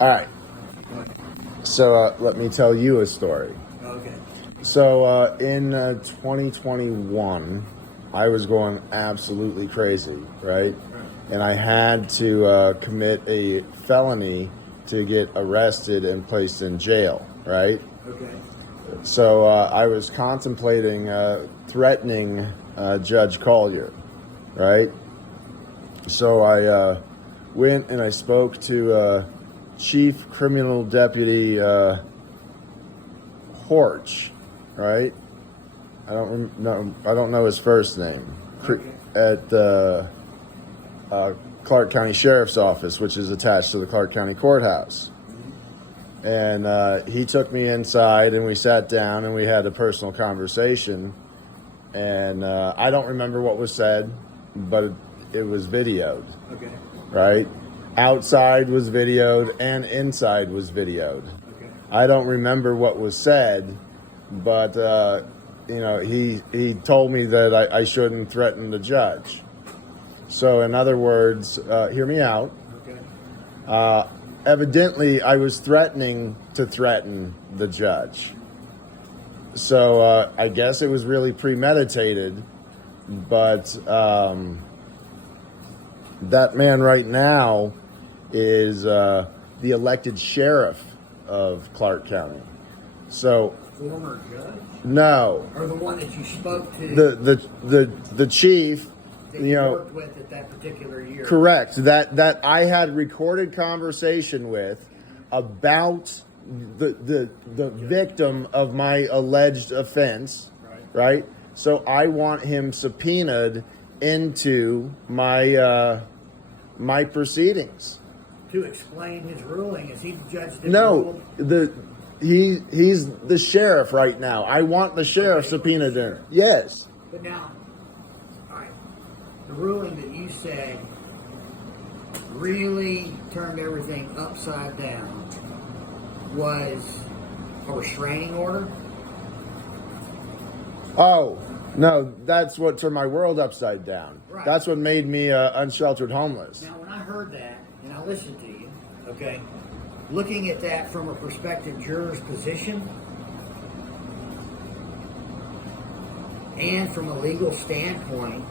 All right. So let me tell you a story. Okay. So in 2021, I was going absolutely crazy, right? And I had to commit a felony to get arrested and placed in jail, right? Okay. So I was contemplating threatening Judge Collier, right? So I went and I spoke to Chief Criminal Deputy Horch, right? I don't know his first name. Okay. At the Clark County Sheriff's Office, which is attached to the Clark County Courthouse. And he took me inside and we sat down and we had a personal conversation. And I don't remember what was said, but it was videoed, Okay. right? Outside was videoed and inside was videoed. Okay. I don't remember what was said, but he told me that I shouldn't threaten the judge. So in other words, hear me out. Okay. Evidently, I was threatening to threaten the judge. So I guess it was really premeditated, but that man right now is the elected sheriff of Clark County. So Former judge? no, Or the one that you spoke to? the chief, that you know, worked with at that particular year? correct, that I had recorded conversation with about the victim of my alleged offense, right? So I want him subpoenaed into my my proceedings. To explain his ruling, is he the judge that No, ruled? he's the sheriff right now. I want the sheriff subpoenaed in. Yes. But now, all right, the ruling that you said really turned everything upside down was a restraining order? Oh, no, that's what turned my world upside down. Right. That's what made me unsheltered homeless. Now, when I heard that, and I listened to you, okay, looking at that from a prospective juror's position and from a legal standpoint,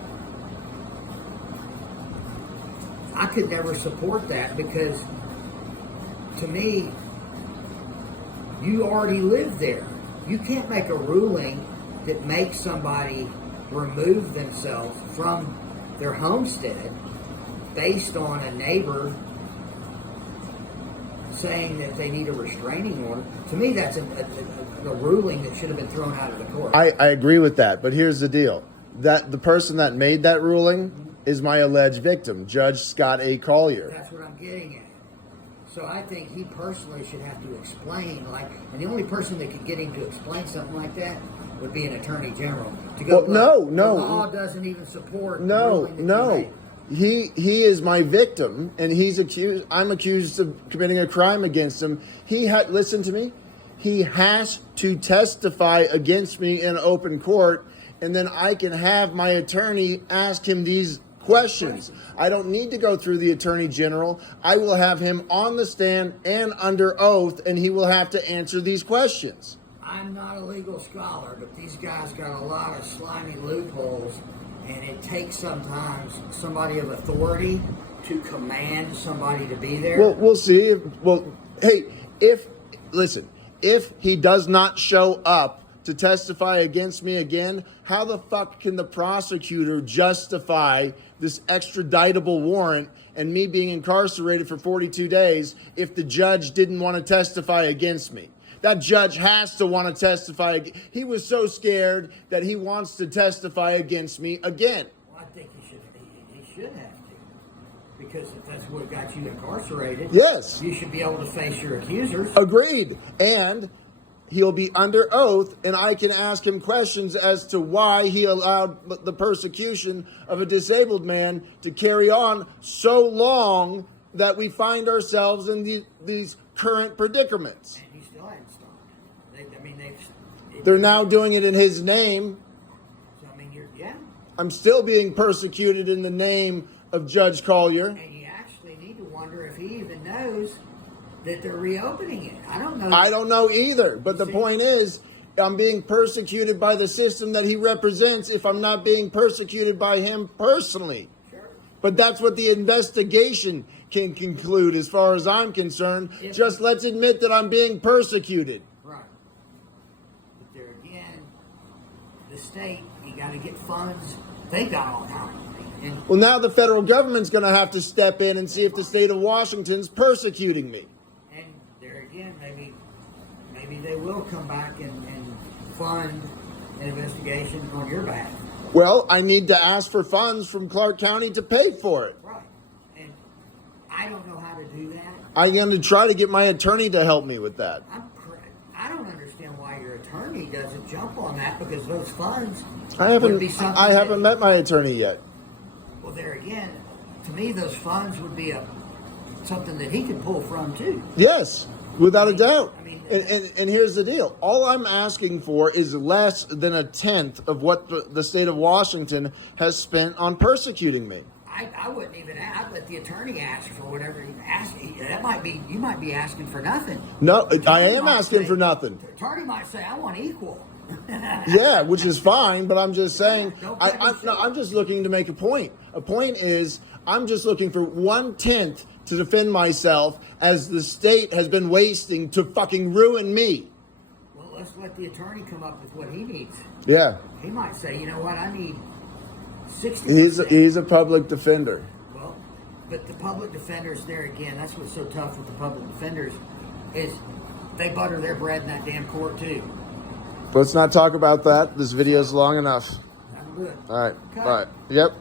I could never support that because, to me, you already live there. You can't make a ruling that makes somebody remove themselves from their homestead based on a neighbor saying that they need a restraining order. To me, that's a ruling that should have been thrown out of the court. I agree with that, but here's the deal. That the person that made that ruling is my alleged victim, Judge Scott A. Collier. That's what I'm getting at. So I think he personally should have to explain, and the only person that could get him to explain something like that would be an attorney general. To go, well, no. The law doesn't even support. No. The ruling that you made. He is my victim, and I'm accused of committing a crime against him. Listen to me. He has to testify against me in open court, and then I can have my attorney ask him these questions. I don't need to go through the attorney general. I will have him on the stand and under oath, and he will have to answer these questions. I'm not a legal scholar, but these guys got a lot of slimy loopholes, and it takes sometimes somebody of authority to command somebody to be there. Well, we'll see. If he does not show up to testify against me again, how the fuck can the prosecutor justify this extraditable warrant and me being incarcerated for 42 days if the judge didn't want to testify against me? That judge has to want to testify. He was so scared that he wants to testify against me again. Well, I think he should have to. Because if that's what got you incarcerated, Yes. you should be able to face your accusers. Agreed. And he'll be under oath, and I can ask him questions as to why he allowed the persecution of a disabled man to carry on so long that we find ourselves in these current predicaments. And he still hadn't stopped. They're now doing it in his name. So, yeah. I'm still being persecuted in the name of Judge Collier. And you actually need to wonder if he even knows that they're reopening it. I don't know. I don't know either. But the point is, I'm being persecuted by the system that he represents if I'm not being persecuted by him personally. Sure. But that's what the investigation can conclude as far as I'm concerned. Yeah. Just let's admit that I'm being persecuted. Right. But there again, the state, you got to get funds. They got all kinds of money. And Well, now the federal government's going to have to step in and see if the state of Washington's persecuting me. And there again, maybe they will come back and fund an investigation on your behalf. Well, I need to ask for funds from Clark County to pay for it. Right. And I don't know how to do that. I'm going to try to get my attorney to help me with that. I don't understand why your attorney doesn't jump on that, because those funds I would be something haven't met my attorney yet. Well, there again, to me, those funds would be something that he could pull from too. Yes, without a doubt. I mean, And here's the deal. All I'm asking for is less than a tenth of what the state of Washington has spent on persecuting me. I wouldn't even. I'd let the attorney ask for whatever he asked. That might be. You might be asking for nothing. No, I Attorney am might asking say- for nothing. The attorney might say, "I want equal." Yeah, which is fine, but I'm just saying, Don't I, cut I'm, no, yourself. I'm just looking to make a point. A point is, I'm just looking for 1/10 to defend myself as the state has been wasting to fucking ruin me. Well, let's let the attorney come up with what he needs. Yeah, He might say, "You know what? I need 60." he's a public defender. Well, but the public defenders, there again, that's what's so tough with the public defenders, is they butter their bread in that damn court too. Let's not talk about that. This video's long enough. I'm good. All right. Okay. All right. Yep.